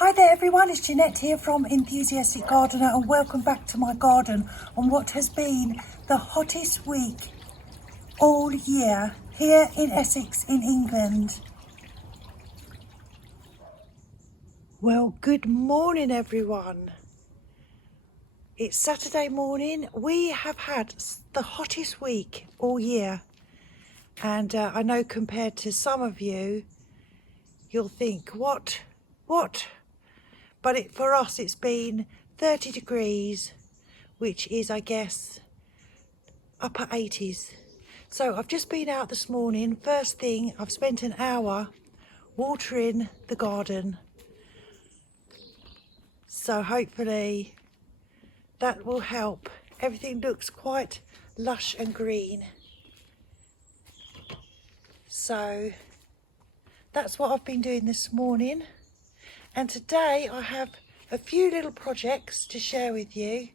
Hi there everyone, it's Jeanette here from Enthusiastic Gardener and welcome back to my garden on what has been the hottest week all year here in Essex in England. Well, good morning everyone. It's Saturday morning. We have had the hottest week all year, and I know compared to some of you, you'll think, what? But for us it's been 30 degrees, which is, I guess, upper 80s. So I've just been out this morning. First thing, I've spent an hour watering the garden. So hopefully that will help. Everything looks quite lush and green. So that's what I've been doing this morning. And today I have a few little projects to share with you.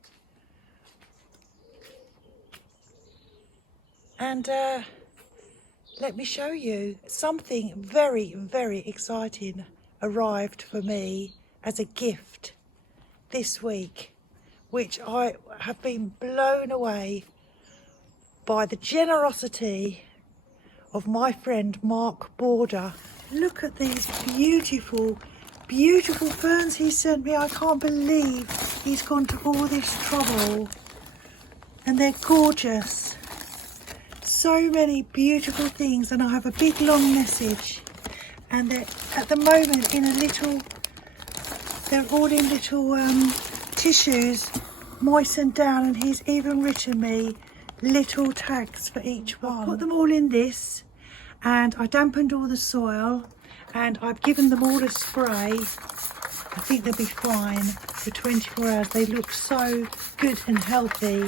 And let me show you something very, very exciting arrived for me as a gift this week, which I have been blown away by the generosity of my friend Mark Border. Look at these beautiful ferns he sent me. I can't believe he's gone to all this trouble, and they're gorgeous. So many beautiful things, and I have a big long message, and they're at the moment in they're all in little tissues moistened down, and he's even written me little tags for each one. I put them all in this, and I dampened all the soil, and I've given them all a spray. I think they'll be fine for 24 hours. They look so good and healthy.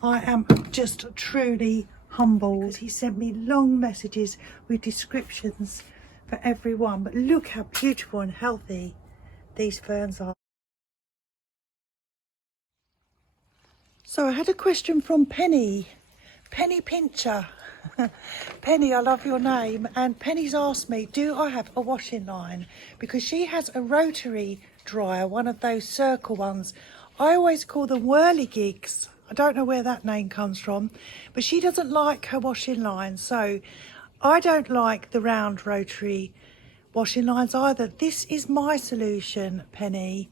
I am just truly humbled because he sent me long messages with descriptions for everyone. But look how beautiful and healthy these ferns are. So I had a question from Penny Pincher. Penny, I love your name. And Penny's asked me, do I have a washing line? Because she has a rotary dryer, one of those circle ones. I always call them whirligigs. I don't know where that name comes from, but she doesn't like her washing line. So I don't like the round rotary washing lines either. This is my solution, Penny.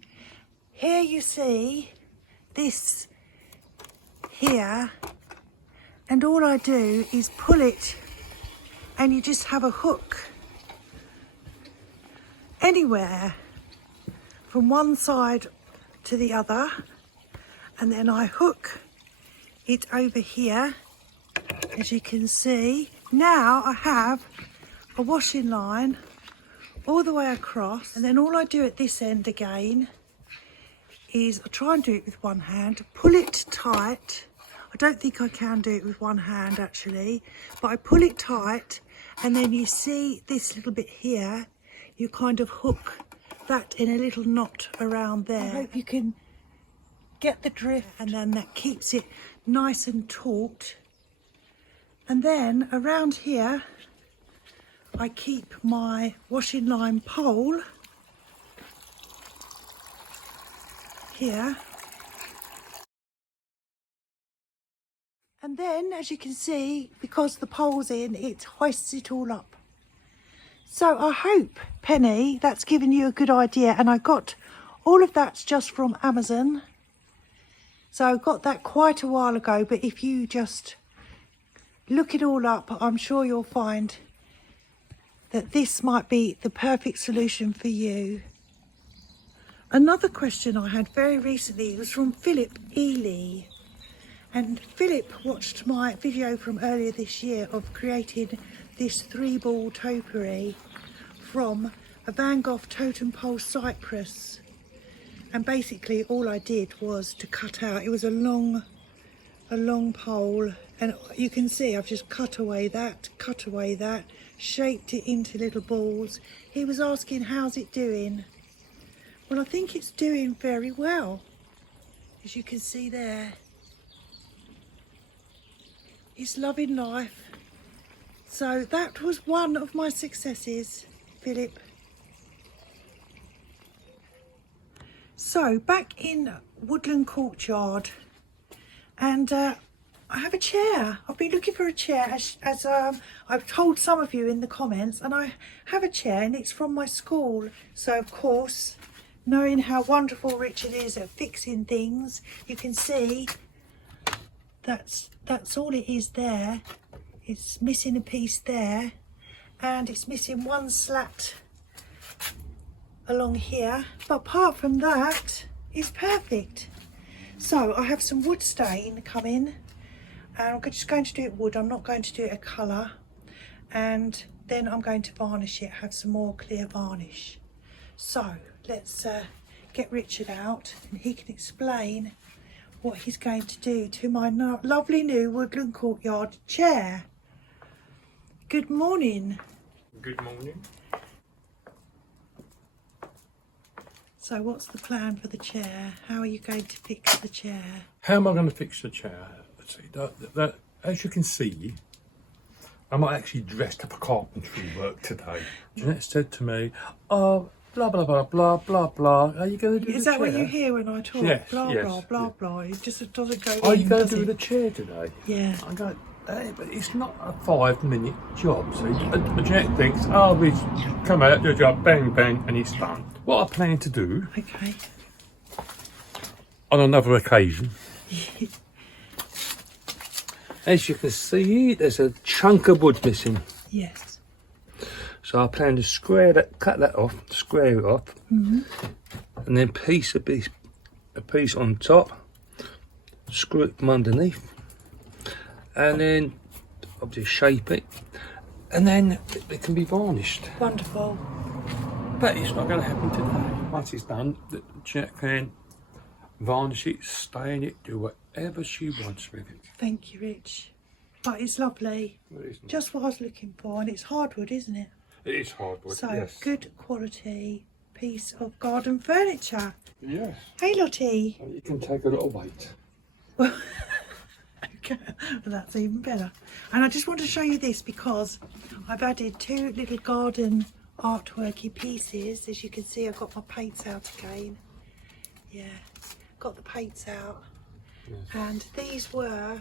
Here you see this here, and all I do is pull it, and you just have a hook anywhere from one side to the other, and then I hook it over here, as you can see. Now I have a washing line all the way across, and then all I do at this end again is I try and do it with one hand, pull it tight. I don't think I can do it with one hand actually, but I pull it tight, and then you see this little bit here, you kind of hook that in a little knot around there. I hope you can get the drift, and then that keeps it nice and taut. And then around here I keep my washing line pole here, and then as you can see, because the pole's in, it hoists it all up. So I hope, Penny, that's given you a good idea. And I got all of that's just from Amazon. So I got that quite a while ago, but if you just look it all up, I'm sure you'll find that this might be the perfect solution for you. Another question I had very recently was from Philip Ely. And Philip watched my video from earlier this year of creating this 3-ball topiary from a Van Gogh totem pole cypress. And basically all I did was to cut out, it was a long pole, and you can see I've just cut away that, shaped it into little balls. He was asking, how's it doing? Well, I think it's doing very well, as you can see there. It's loving life. So that was one of my successes, Philip. So back in Woodland Courtyard, and I have a chair. I've been looking for a chair as I've told some of you in the comments, and I have a chair and it's from my school. So of course, knowing how wonderful Richard is at fixing things, you can see that's all it is there. It's missing a piece there, and it's missing one slat along here, but apart from that, it's perfect. So I have some wood stain coming, and I'm just going to do it wood. I'm not going to do it a colour, and then I'm going to varnish it, have some more clear varnish. So let's get Richard out and he can explain what he's going to do to my lovely new Woodland Courtyard chair. Good morning. Good morning. So what's the plan for the chair? How are you going to fix the chair? How am I going to fix the chair? Let's see. That, as you can see, I'm not actually dressed up for carpentry work today. Jeanette said to me, "Oh, blah blah blah blah blah blah. Are you going to do the chair?" Is that what you hear when I talk? Yes, blah yes, blah blah blah. It just doesn't go. Are you going to do the chair today? Yeah. I go, hey, but it's not a 5-minute job. So Jeanette thinks, "Oh, we come out, do a job, bang bang, and it's done." What I plan to do, Okay. on another occasion, as you can see, there's a chunk of wood missing. Yes. So I plan to cut that off, square it off, and then a piece on top, screw it from underneath, and then obviously shape it, and then it can be varnished. Wonderful. But it's not going to happen today. Once it's done, the Jeanette can varnish it, stain it, do whatever she wants with it. Thank you, Rich. But it's lovely. It is nice. Just what I was looking for, and it's hardwood, isn't it? It is hardwood, So yes. good quality piece of garden furniture. Yes. Hey, Lottie. And you can take a little weight. Okay, well, that's even better. And I just want to show you this because I've added 2 little garden artworky pieces. As you can see, I've got my paints out again. Yeah, got the paints out. Yes. And these were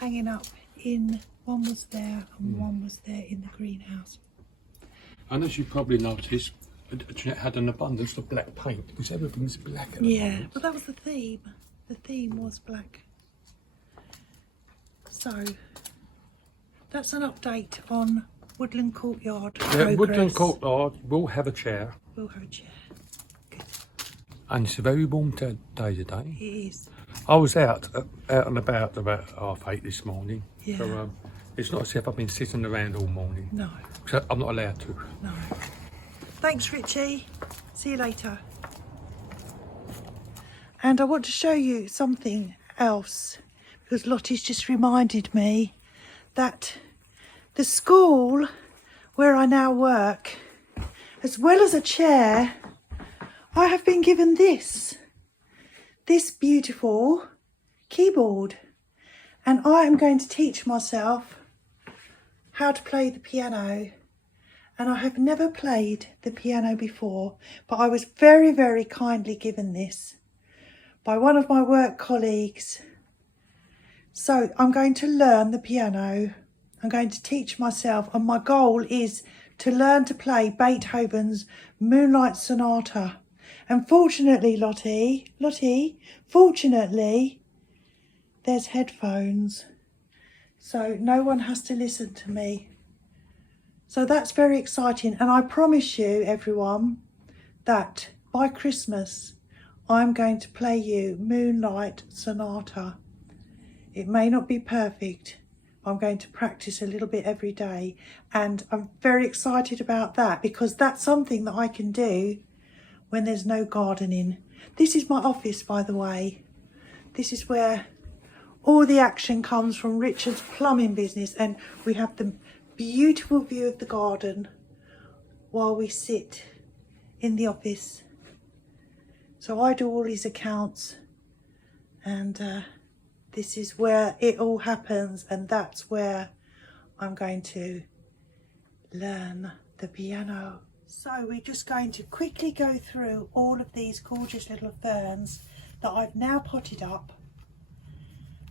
hanging up in, one was there and one was there in the greenhouse. And as you probably noticed, Jeanette had an abundance of black paint because everything's black at the Yeah, moment. but that was the theme. The theme was black. So that's an update on Woodland Courtyard progress. Woodland Courtyard will have a chair, We'll have a chair. Good. and it's a very warm day today. It is. I was out and about 8:30 this morning, Yeah. so it's not as if I've been sitting around all morning. No, Because I'm not allowed to. no. Thanks, Richie. See you later. And I want to show you something else because Lottie's just reminded me that the school where I now work, as well as a chair, I have been given this beautiful keyboard, and I am going to teach myself how to play the piano. And I have never played the piano before, but I was very, very kindly given this by one of my work colleagues. So I'm going to learn the piano. I'm going to teach myself, and my goal is to learn to play Beethoven's Moonlight Sonata. And fortunately, Lottie, fortunately, there's headphones, so no one has to listen to me. So that's very exciting, and I promise you, everyone, that by Christmas, I'm going to play you Moonlight Sonata. It may not be perfect. I'm going to practice a little bit every day, and I'm very excited about that because that's something that I can do when there's no gardening. This is my office, by the way. This is where all the action comes from Richard's plumbing business, and we have the beautiful view of the garden while we sit in the office. So I do all his accounts, and this is where it all happens, and that's where I'm going to learn the piano. So we're just going to quickly go through all of these gorgeous little ferns that I've now potted up,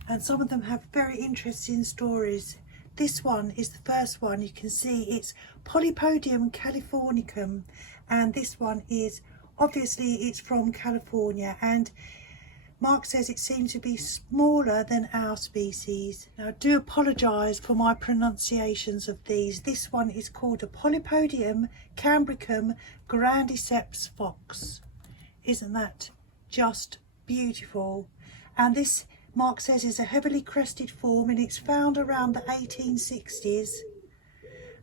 and some of them have very interesting stories. This one is the first one. You can see it's Polypodium californicum, and this one is obviously it's from California, and Mark says it seems to be smaller than our species. Now I do apologise for my pronunciations of these. This one is called a Polypodium cambricum grandiceps fox. Isn't that just beautiful? And this, Mark says, is a heavily crested form, and it's found around the 1860s,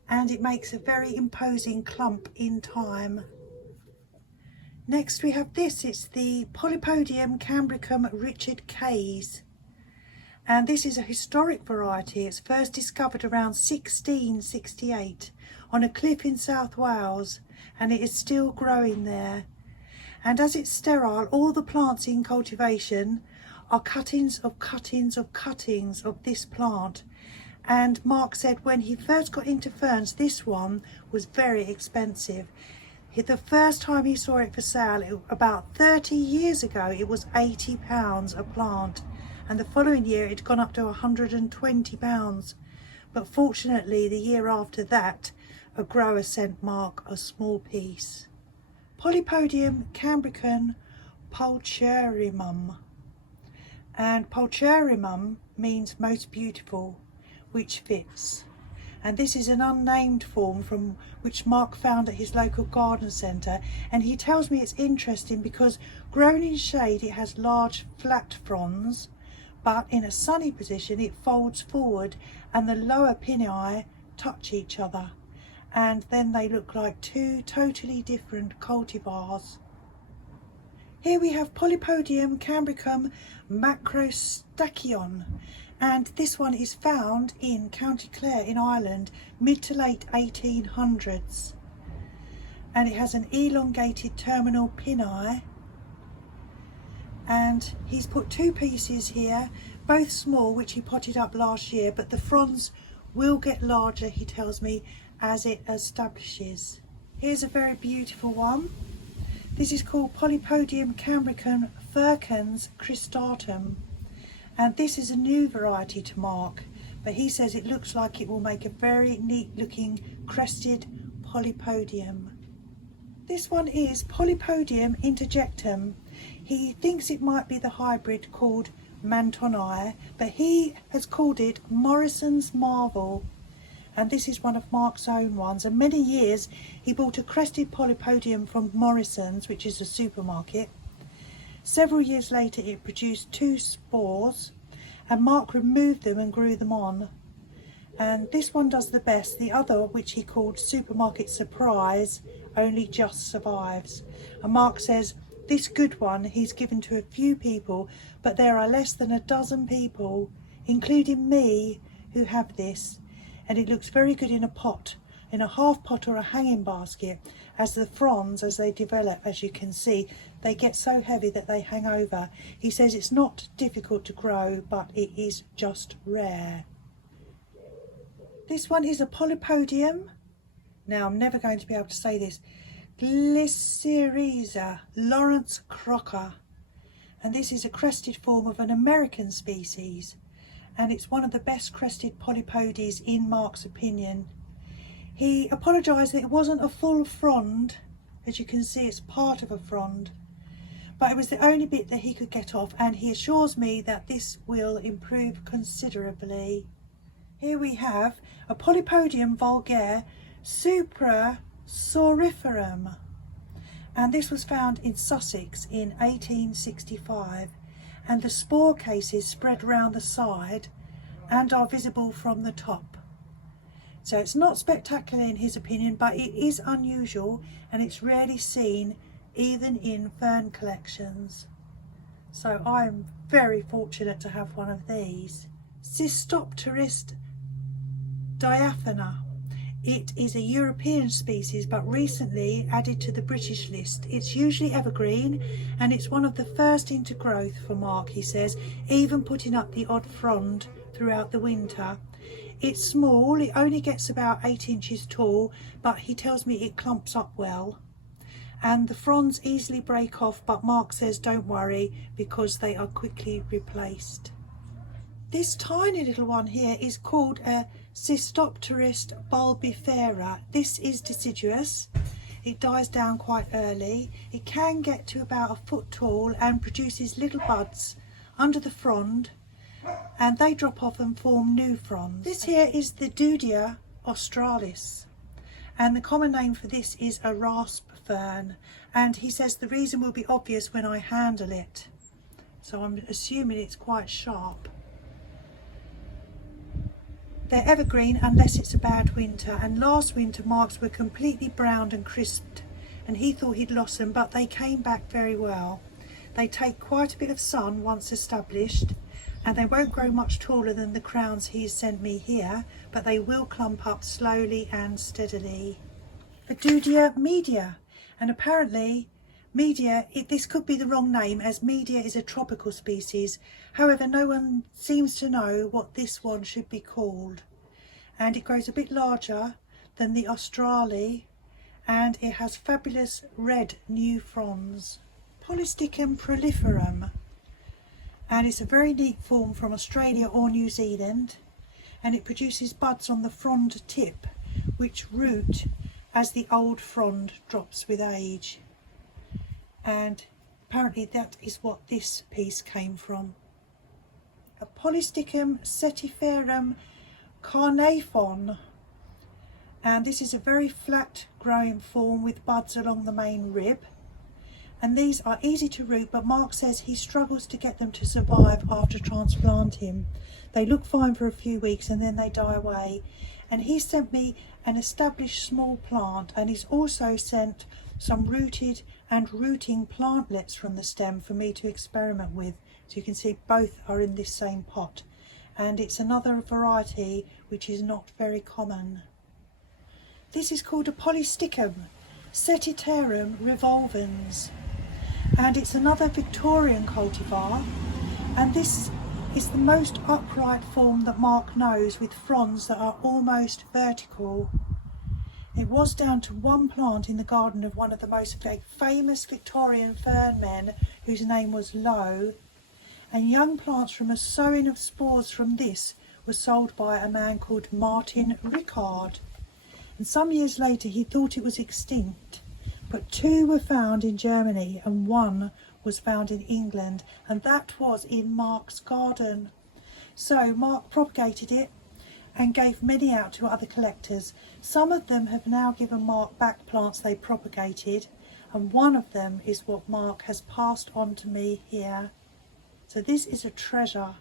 and it makes a very imposing clump in time. Next we have this, it's the Polypodium cambricum Richard Kays, and this is a historic variety. It's first discovered around 1668 on a cliff in South Wales, and it is still growing there. And as it's sterile, all the plants in cultivation are cuttings of cuttings of cuttings of this plant. And Mark said when he first got into ferns, this one was very expensive. The first time he saw it for sale, about 30 years ago, it was £80 a plant, and the following year it had gone up to £120. But fortunately the year after that, a grower sent Mark a small piece. Polypodium cambricum pulcherrimum, and pulcherrimum means most beautiful, which fits. And this is an unnamed form from which Mark found at his local garden centre, and he tells me it's interesting because grown in shade it has large flat fronds, but in a sunny position it folds forward and the lower pinnae touch each other, and then they look like two totally different cultivars. Here we have Polypodium cambricum macrostachyon, and this one is found in County Clare in Ireland, mid to late 1800s, and it has an elongated terminal pinnae, and he's put two pieces here, both small, which he potted up last year, but the fronds will get larger, he tells me, as it establishes. Here's a very beautiful one. This is called Polypodium cambricum fircans cristatum, and this is a new variety to Mark, but he says it looks like it will make a very neat looking crested polypodium. This one is Polypodium interjectum. He thinks it might be the hybrid called Mantoni, but he has called it Morrison's Marvel, and this is one of Mark's own ones. And many years he bought a crested Polypodium from Morrison's, which is a supermarket. Several years later it produced two spores, and Mark removed them and grew them on. And this one does the best. The other, which he called Supermarket Surprise, only just survives. And Mark says this good one he's given to a few people, but there are less than a dozen people, including me, who have this, and it looks very good in a pot, in a half pot or a hanging basket, as the fronds, as they develop, as you can see, they get so heavy that they hang over. He says it's not difficult to grow, but it is just rare. This one is a Polypodium, now I'm never going to be able to say this, Glycyrrhiza Lawrence Crocker, and this is a crested form of an American species, and it's one of the best crested polypodies in Mark's opinion. He apologised that it wasn't a full frond. As you can see, it's part of a frond, but it was the only bit that he could get off, and he assures me that this will improve considerably. Here we have a Polypodium vulgare suprasauriferum, and this was found in Sussex in 1865, and the spore cases spread round the side and are visible from the top. So it's not spectacular in his opinion, but it is unusual, and it's rarely seen even in fern collections. So I'm very fortunate to have one of these. Cystopteris diaphana. It is a European species, but recently added to the British list. It's usually evergreen, and it's one of the first into growth for Mark, he says, even putting up the odd frond throughout the winter. It's small, it only gets about 8 inches tall, but he tells me it clumps up well. And the fronds easily break off, but Mark says don't worry because they are quickly replaced. This tiny little one here is called a Cystopteris bulbifera. This is deciduous. It dies down quite early. It can get to about a foot tall and produces little buds under the frond, and they drop off and form new fronds. This here is the Dudia australis, and the common name for this is a rasp fern, and he says the reason will be obvious when I handle it, so I'm assuming it's quite sharp. They're evergreen unless it's a bad winter, and last winter Mark's were completely browned and crisped, and he thought he'd lost them, but they came back very well. They take quite a bit of sun once established, and they won't grow much taller than the crowns he's sent me here, but they will clump up slowly and steadily. Dudia media, and apparently media, this could be the wrong name, as media is a tropical species. However, no one seems to know what this one should be called, and it grows a bit larger than the australi, and it has fabulous red new fronds. Polysticum proliferum, and it's a very neat form from Australia or New Zealand, and it produces buds on the frond tip which root as the old frond drops with age, and apparently that is what this piece came from. A Polysticum setiferum carnaphon, and this is a very flat growing form with buds along the main rib, and these are easy to root, but Mark says he struggles to get them to survive after transplanting. They look fine for a few weeks and then they die away, and he sent me an established small plant, and he's also sent some rooted and rooting plantlets from the stem for me to experiment with. So you can see both are in this same pot, and it's another variety which is not very common. This is called a Polysticum setitarum revolvens, and it's another Victorian cultivar, and this is the most upright form that Mark knows, with fronds that are almost vertical. It was down to one plant in the garden of one of the most famous Victorian fern men, whose name was Lowe, and young plants from a sowing of spores from this were sold by a man called Martin Rickard, and some years later he thought it was extinct, but 2 were found in Germany and 1 was found in England, and that was in Mark's garden. So Mark propagated it and gave many out to other collectors. Some of them have now given Mark back plants they propagated, and one of them is what Mark has passed on to me here. So this is a treasure.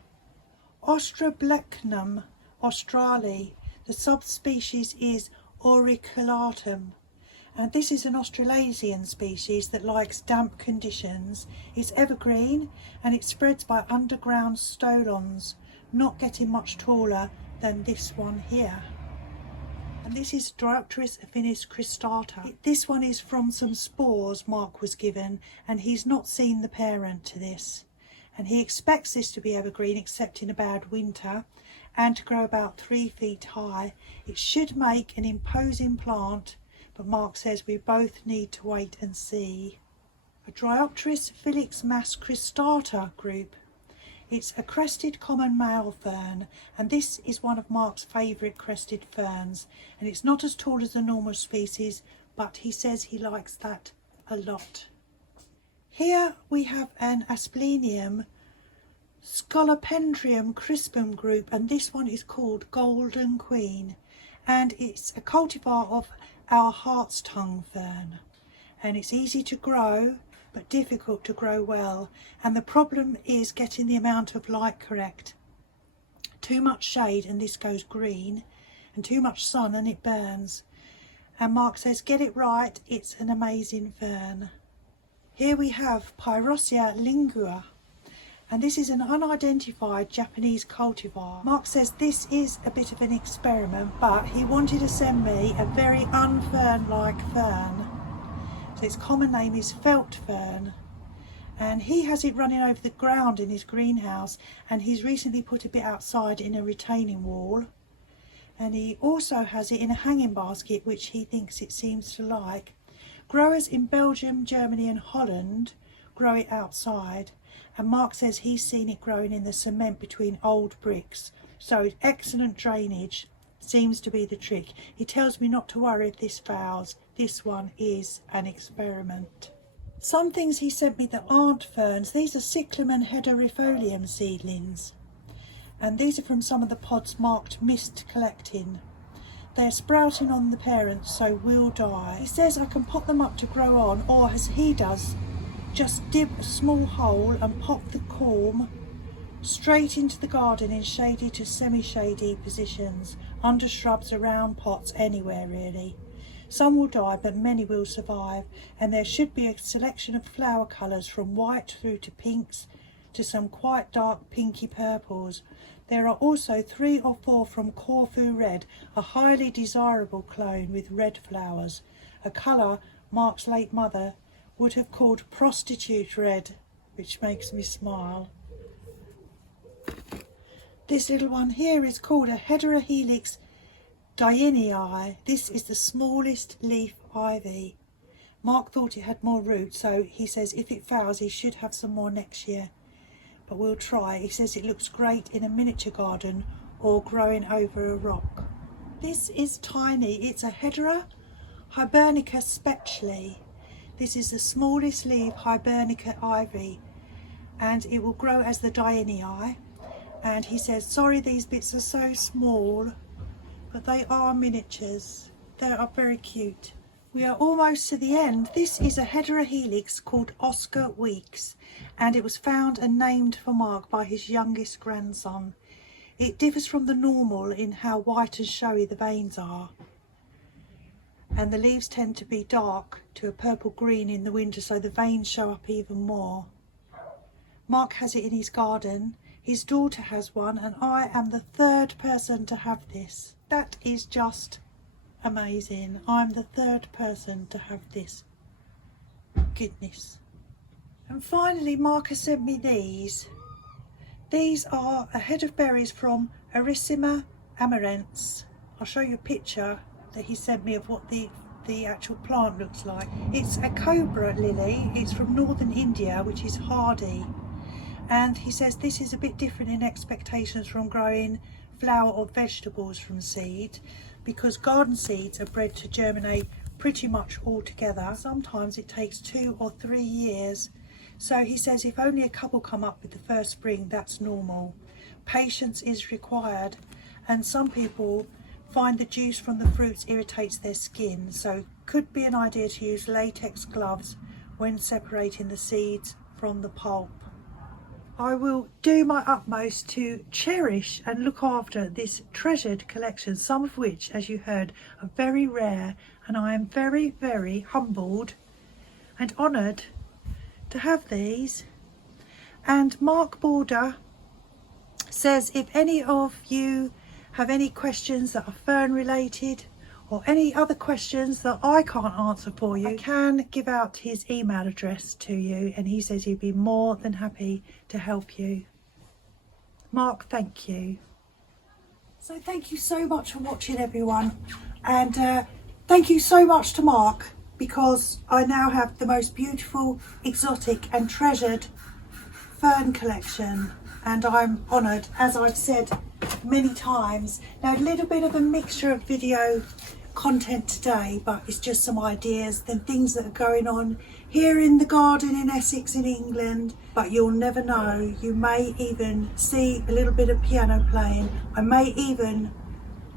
Ostroblechnum australi, the subspecies is auriculatum, and this is an Australasian species that likes damp conditions. It's evergreen and it spreads by underground stolons, not getting much taller than this one here. And this is Dryopteris affinis cristata. This one is from some spores Mark was given, and he's not seen the parent to this. And he expects this to be evergreen except in a bad winter, and to grow about 3 feet high. It should make an imposing plant, but Mark says we both need to wait and see. A Dryopteris filix mass cristata group. It's a crested common male fern, and this is one of Mark's favourite crested ferns, and it's not as tall as the normal species, but he says he likes that a lot. Here we have an Asplenium Scolopendrium crispum group, and this one is called Golden Queen, and it's a cultivar of our heart's tongue fern, and it's easy to grow but difficult to grow well, and the problem is getting the amount of light correct. Too much shade and this goes green, and too much sun and it burns, and Mark says get it right, it's an amazing fern. Here we have Pyrosia lingua, and this is an unidentified Japanese cultivar. Mark says this is a bit of an experiment, but he wanted to send me a very unfern-like fern. So its common name is felt fern, and he has it running over the ground in his greenhouse, and he's recently put a bit outside in a retaining wall. And he also has it in a hanging basket, which he thinks it seems to like. Growers in Belgium, Germany and Holland grow it outside, and Mark says he's seen it growing in the cement between old bricks. So excellent drainage seems to be the trick. He tells me not to worry if this fails. This one is an experiment. Some things he sent me that aren't ferns. These are cyclamen hederifolium seedlings. And these are from some of the pods marked missed collecting. They are sprouting on the parents, so will die. He says I can pop them up to grow on, or as he does, just dip a small hole and pop the corm straight into the garden in shady to semi-shady positions, under shrubs, around pots, anywhere really. Some will die, but many will survive, and there should be a selection of flower colours from white through to pinks to some quite dark pinky purples. There are also 3 or 4 from Corfu Red, a highly desirable clone with red flowers, a colour Mark's late mother would have called prostitute red, which makes me smile. This little one here is called a Heterohelix Dianii. This is the smallest leaf ivy. Mark thought it had more roots, so he says if it fails he should have some more next year. But we'll try. He says it looks great in a miniature garden or growing over a rock. This is tiny. It's a Hedera hibernica spectally. This is the smallest leaf hibernica ivy, and it will grow as the Dianii. And he says, sorry these bits are so small, but they are miniatures. They are very cute. We are almost to the end. This is a Heterohelix called Oscar Weeks, and it was found and named for Mark by his youngest grandson. It differs from the normal in how white and showy the veins are, and the leaves tend to be dark to a purple green in the winter, so the veins show up even more. Mark has it in his garden, his daughter has one, and I am the 3rd person to have this. That is just amazing. I'm the 3rd person to have this. Goodness. And finally Mark has sent me these. These are a head of berries from Erissima amaranthus. I'll show you a picture that he sent me of what the actual plant looks like. It's a cobra lily. It's from northern India, which is hardy. And he says this is a bit different in expectations from growing flower or vegetables from seed, because garden seeds are bred to germinate pretty much all together. Sometimes it takes 2 or 3 years. So he says if only a couple come up with the first spring, that's normal. Patience is required, and some people find the juice from the fruits irritates their skin, so could be an idea to use latex gloves when separating the seeds from the pulp. I will do my utmost to cherish and look after this treasured collection, some of which, as you heard, are very rare, and I am very, very humbled and honoured to have these. And Mark Border says if any of you have any questions that are fern related or any other questions that I can't answer for you, I can give out his email address to you, and he says he'd be more than happy to help you. Mark, thank you. So thank you so much for watching, everyone, and thank you so much to Mark, because I now have the most beautiful, exotic and treasured fern collection, and I'm honoured, as I've said many times. Now, a little bit of a mixture of video content today, but it's just some ideas, then things that are going on here in the garden in Essex in England. But you'll never know. You may even see a little bit of piano playing. I may even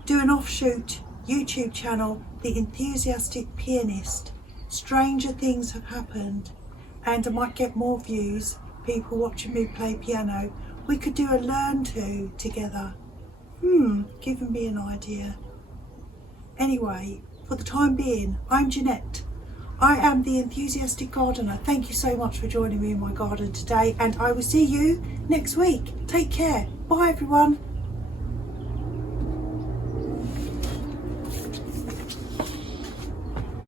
do an offshoot YouTube channel, The Enthusiastic Pianist. Stranger things have happened, and I might get more views, people watching me play piano. We could do a learn to together. Giving me an idea. Anyway, for the time being, I'm Jeanette. I am the Enthusiastic Gardener. Thank you so much for joining me in my garden today, and I will see you next week. Take care. Bye, everyone.